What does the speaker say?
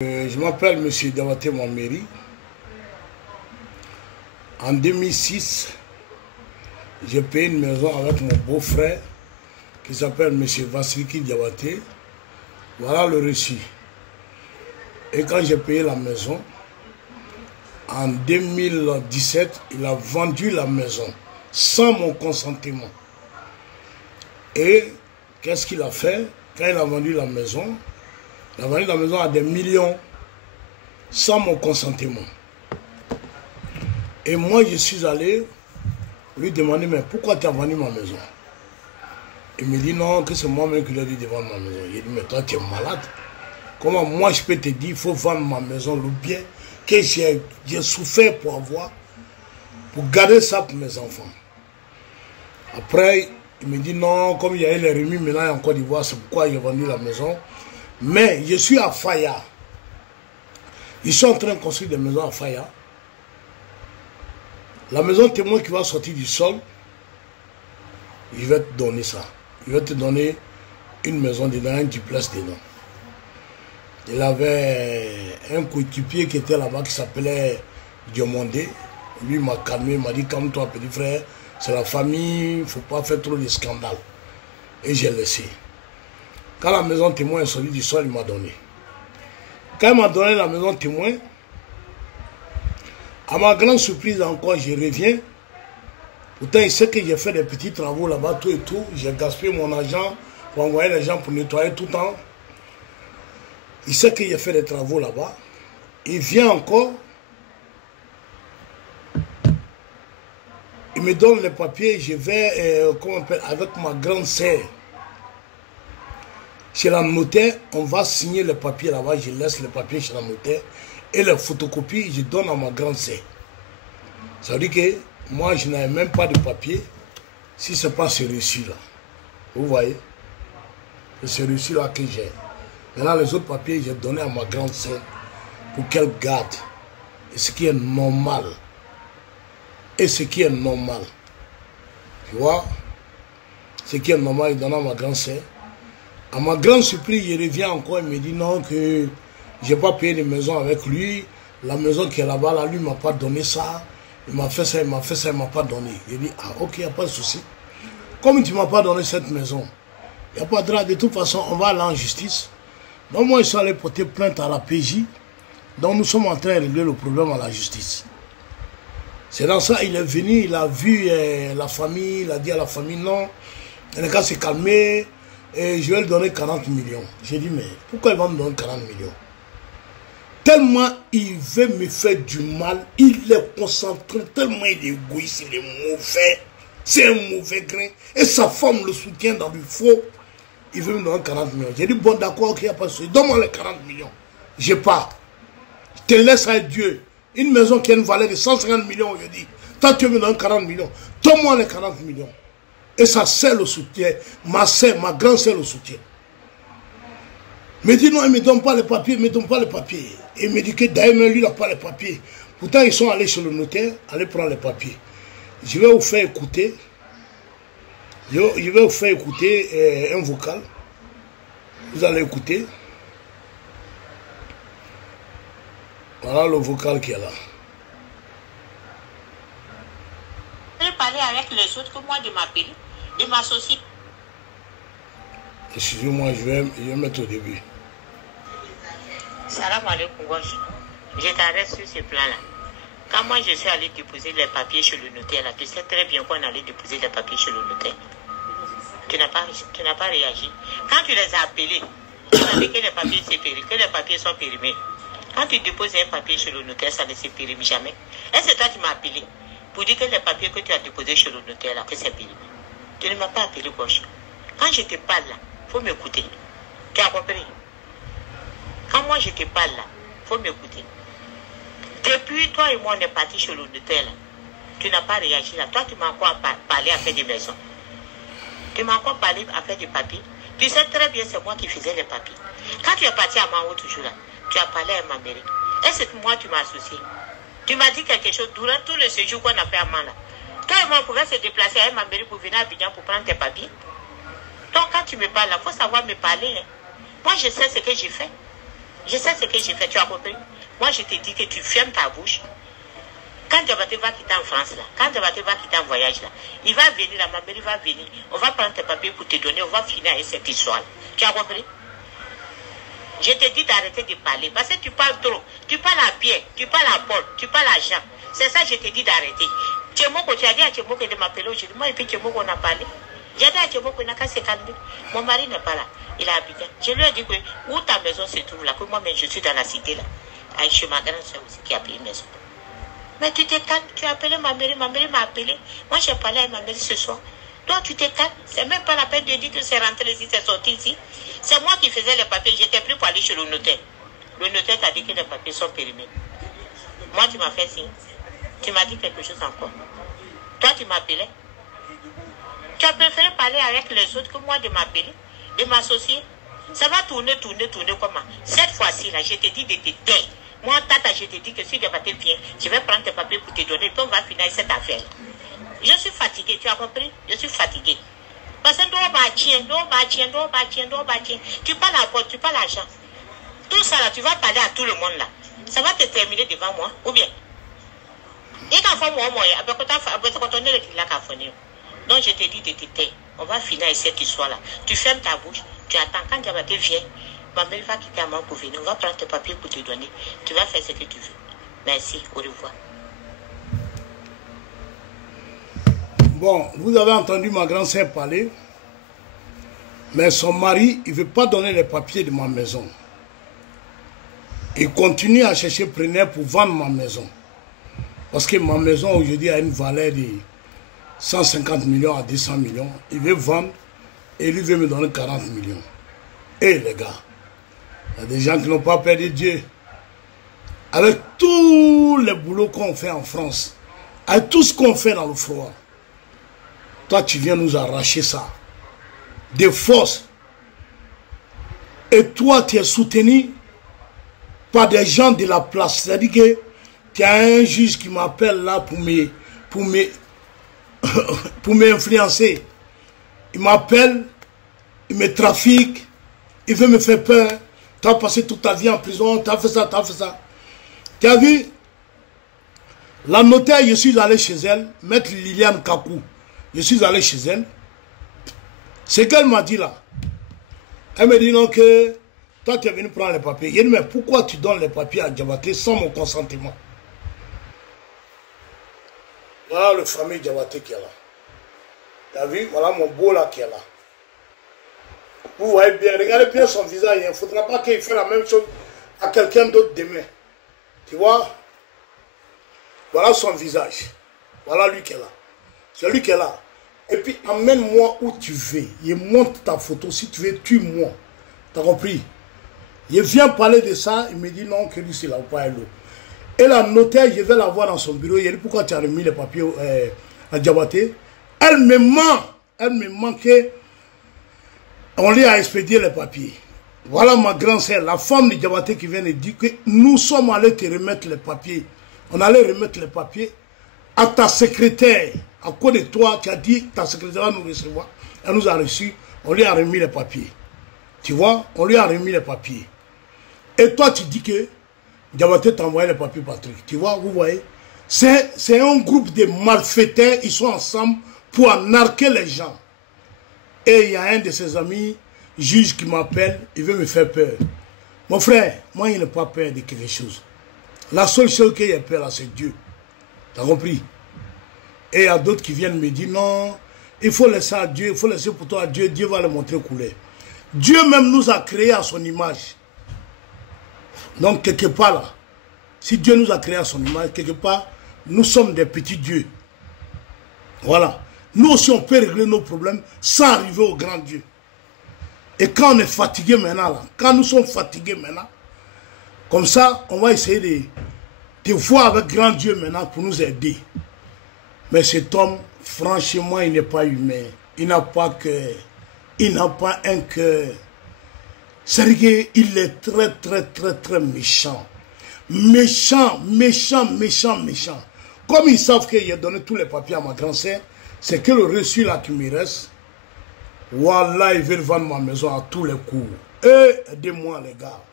Je m'appelle M. Diabaté Mambéry. En 2006, j'ai payé une maison avec mon beau-frère qui s'appelle M. Vassiliki Diabaté. Voilà le récit. Et quand j'ai payé la maison, en 2017, il a vendu la maison sans mon consentement. Et qu'est-ce qu'il a fait? Quand il a vendu la maison, il a vendu la maison à des millions sans mon consentement. Et moi, je suis allé lui demander, mais pourquoi tu as vendu ma maison? Il me dit non, que c'est moi-même qui lui ai dit de vendre ma maison. J'ai dit, mais toi, tu es malade. Comment moi, je peux te dire, il faut vendre ma maison, le bien que j'ai souffert pour avoir, pour garder ça pour mes enfants. Après, il me dit non, comme il y a eu les remis maintenant en Côte d'Ivoire, c'est pourquoi j'ai vendu la maison. Mais je suis à Faya. Ils sont en train de construire des maisons à Faya. La maison témoin qui va sortir du sol, il va te donner ça. Il va te donner une maison dedans, un duplex dedans. Il avait un coéquipier qui était là-bas qui s'appelait Diomondé. Lui m'a calmé, il m'a dit calme-toi petit frère, c'est la famille, il ne faut pas faire trop de scandales. Et j'ai laissé. Quand la maison témoin est sortie du sol, il m'a donné. Quand il m'a donné la maison témoin, à ma grande surprise encore, je reviens. Pourtant, il sait que j'ai fait des petits travaux là-bas, tout et tout. J'ai gaspillé mon argent pour envoyer les gens pour nettoyer tout le temps. Il sait que j'ai fait des travaux là-bas. Il vient encore. Il me donne les papiers. Je vais, comment on appelle, avec ma grande sœur. Chez la notaire, on va signer les papiers là-bas. Je laisse les papiers chez la notaire. Et les photocopies, je donne à ma grande sœur. Ça veut dire que moi, je n'avais même pas de papier si ce n'est pas ce reçu-là. Vous voyez? C'est ce reçu-là que j'ai. Maintenant, les autres papiers, j'ai donné à ma grande sœur pour qu'elle garde. Et ce qui est normal. Et ce qui est normal. Tu vois? Ce qui est normal, il donne à ma grande sœur. À ma grande surprise, il revient encore, il me dit non, que je n'ai pas payé de maison avec lui. La maison qui est là-bas, là, lui ne m'a pas donné ça. Il m'a fait ça, il m'a fait ça, il ne m'a pas donné. Il dit, ah ok, il n'y a pas de souci. Comme tu ne m'as pas donné cette maison, il n'y a pas de drame. De toute façon, on va aller en justice. Donc moi, je suis allé porter plainte à la PJ. Donc nous sommes en train de régler le problème à la justice. C'est dans ça, il est venu, il a vu la famille, il a dit à la famille, non, le cas s'est calmé. Et je vais lui donner 40 millions. J'ai dit, mais pourquoi il va me donner 40 millions? Tellement il veut me faire du mal, il est concentré, tellement il est égoïste, il est mauvais. C'est un mauvais grain. Et sa femme le soutient dans le faux. Il veut me donner 40 millions. J'ai dit, bon d'accord, ok, il n'y a pas de souci. Donne-moi les 40 millions. Je pars. Je te laisse à Dieu. Une maison qui a une valeur de 150 millions, je dis. Toi, tu me donnes 40 millions. Donne-moi les 40 millions. Et sa sœur le soutient, ma sœur, ma grande sœur le soutient. Il me dit non, il ne me donne pas les papiers, il ne me donne pas les papiers. Et il me dit que d'ailleurs, lui, il n'a pas les papiers. Pourtant, ils sont allés chez le notaire, aller prendre les papiers. Je vais vous faire écouter. Je vais vous faire écouter un vocal. Vous allez écouter. Voilà le vocal qui est là. Je vais parler avec les autres que moi de m'appeler. De m'associer. Excusez-moi, je vais mettre au début. Salam alaikum. Je t'arrête sur ce plan-là. Quand moi je suis allé déposer les papiers chez le notaire, là, tu sais très bien qu'on allait déposer les papiers chez le notaire. Tu n'as pas réagi. Quand tu les as appelés, tu as dit que les papiers sont périmés. Quand tu déposes un papier chez le notaire, ça ne se périme jamais. Et c'est toi qui m'as appelé pour dire que les papiers que tu as déposés chez le notaire, là, que c'est périmé. Tu ne m'as pas appelé gauche. Quand je te parle là, il faut m'écouter. Tu as compris? Quand moi je te parle là, il faut m'écouter. Depuis toi et moi on est partis chez le notaire là, tu n'as pas réagi là. Toi tu m'as encore parlé à faire des maisons. Tu m'as encore parlé à faire des papiers. Tu sais très bien c'est moi qui faisais les papiers. Quand tu es parti à Mao toujours là, tu as parlé à ma mairie. Et c'est moi tu m'as associé. Tu m'as dit quelque chose durant tout le séjour qu'on a fait à Mala. Toi et moi on pouvait se déplacer à ma mairie pour venir à Abidjan pour prendre tes papiers. Donc quand tu me parles là, il faut savoir me parler. Hein. Moi je sais ce que j'ai fait. Je sais ce que j'ai fait, tu as compris? Moi, je te dis que tu fermes ta bouche. Quand Diabaté va quitter en France, là, quand Diabaté va quitter en voyage, là, il va venir, la maman va venir, on va prendre tes papiers pour te donner, on va finir avec cette histoire. Tu as compris? Je te dis d'arrêter de parler, parce que tu parles trop. Tu parles à Pierre, tu parles à Paul, tu parles à Jean. C'est ça que je te dis d'arrêter. Tchemoko, tu as dit à Tchemoko de m'appeler aujourd'hui. Moi, et puis Tchemoko, on a parlé. J'ai dit à Tchemoko, il n'a qu'à se calmer. Mon mari n'est pas là. Il a habité. Je lui ai dit que où ta maison se trouve là, que moi-même je suis dans la cité là. Avec chez ma grande soeur aussi qui a payé maison. Mais tu te calmes, tu as appelé ma mère m'a appelé. Moi, j'ai parlé à ma mère ce soir. Donc, tu te calmes. C'est même pas la peine de dire que c'est rentré ici, c'est sorti ici. C'est moi qui faisais les papiers. J'étais pris pour aller chez le notaire. Le notaire t'a dit que les papiers sont périmés. Moi, tu m'as fait signe. Tu m'as dit quelque chose encore. Toi, tu m'appelais. Tu as préféré parler avec les autres que moi de m'appeler, de m'associer. Ça va tourner comment? Cette fois-ci, là, je te dis de te taire. Moi, tata, je te dis que si Diabaté vient, je vais prendre tes papiers pour te donner, puis on va finir cette affaire. Je suis fatigué, tu as compris? Je suis fatigué. Parce que tu parles à Paul, tu parles à Jean. Tout ça là, tu vas parler à tout le monde là. Ça va te terminer devant moi, ou bien? Donc je te dis de te taire. On va finir avec cette histoire là. Tu fermes ta bouche, tu attends quand Diabaté vient. Ma mère va quitter à moi pour venir. On va prendre tes papiers pour te donner. Tu vas faire ce que tu veux. Merci, au revoir. Bon, vous avez entendu ma grand-sœur parler, mais son mari, il ne veut pas donner les papiers de ma maison. Il continue à chercher preneur pour vendre ma maison. Parce que ma maison aujourd'hui a une valeur de 150 millions à 200 millions. Il veut vendre et lui veut me donner 40 millions. Et les gars, il y a des gens qui n'ont pas peur de Dieu. Avec tous les boulots qu'on fait en France, avec tout ce qu'on fait dans le froid, toi, tu viens nous arracher ça. De force. Et toi, tu es soutenu par des gens de la place. C'est-à-dire que tu as un juge qui m'appelle là pour m'influencer. Il m'appelle, il me trafique, il veut me faire peur. Tu as passé toute ta vie en prison, tu as fait ça, tu as fait ça. Tu as vu? La notaire, je suis allé chez elle, maître Liliane Kakou. Je suis allé chez elle. Ce qu'elle m'a dit là, elle me dit non que toi tu es venu prendre les papiers. Je dis mais pourquoi tu donnes les papiers à Diabaté sans mon consentement? Voilà le famille Diabaté qui est là. Tu as vu? Voilà mon beau là qui est là. Vous voyez bien, regardez bien son visage. Il ne faudra pas qu'il fasse la même chose à quelqu'un d'autre demain. Tu vois? Voilà son visage. Voilà lui qui est là. C'est lui qui est là. Et puis, emmène-moi où tu veux. Il monte ta photo. Si tu veux, tue-moi. T'as compris? Il vient parler de ça. Il me dit non, que lui, c'est là, pas l'eau. Et la notaire, je vais la voir dans son bureau. Il dit pourquoi tu as remis les papiers à Diabaté? Elle me ment. Elle me ment qu'on lui a expédié les papiers. Voilà ma grand-sœur, la femme de Diabaté qui vient de dire que nous sommes allés te remettre les papiers. On allait remettre les papiers à ta secrétaire. À cause de toi, tu as dit ta secrétaire va nous recevoir. Elle nous a reçus, on lui a remis les papiers. Tu vois, on lui a remis les papiers. Et toi, tu dis que Diabaté t'a envoyé les papiers par truc. Tu vois, vous voyez, c'est un groupe de malfaiteurs, ils sont ensemble pour narquer les gens. Et il y a un de ses amis, juge, qui m'appelle, il veut me faire peur. Mon frère, moi, il n'a pas peur de quelque chose. La seule chose qu'il a peur, c'est Dieu. Tu as compris? Et il y a d'autres qui viennent me dire, non, il faut laisser à Dieu, il faut laisser pour toi à Dieu, Dieu va le montrer couler. Dieu même nous a créés à son image. Donc, quelque part là, si Dieu nous a créés à son image, quelque part, nous sommes des petits dieux. Voilà. Nous aussi, on peut régler nos problèmes sans arriver au grand Dieu. Et quand on est fatigué maintenant, là, quand nous sommes fatigués maintenant, comme ça, on va essayer de voir avec grand Dieu maintenant pour nous aider. Mais cet homme, franchement, il n'est pas humain. Il n'a pas cœur. Il n'a pas un cœur. C'est-à-dire qu'il est très, très, très, très méchant. Méchant, méchant, méchant, méchant. Comme ils savent qu'il a donné tous les papiers à ma grand-sœur, c'est que le reçu là qui me reste, voilà, ils veulent vendre ma maison à tous les coups. Aidez-moi les gars.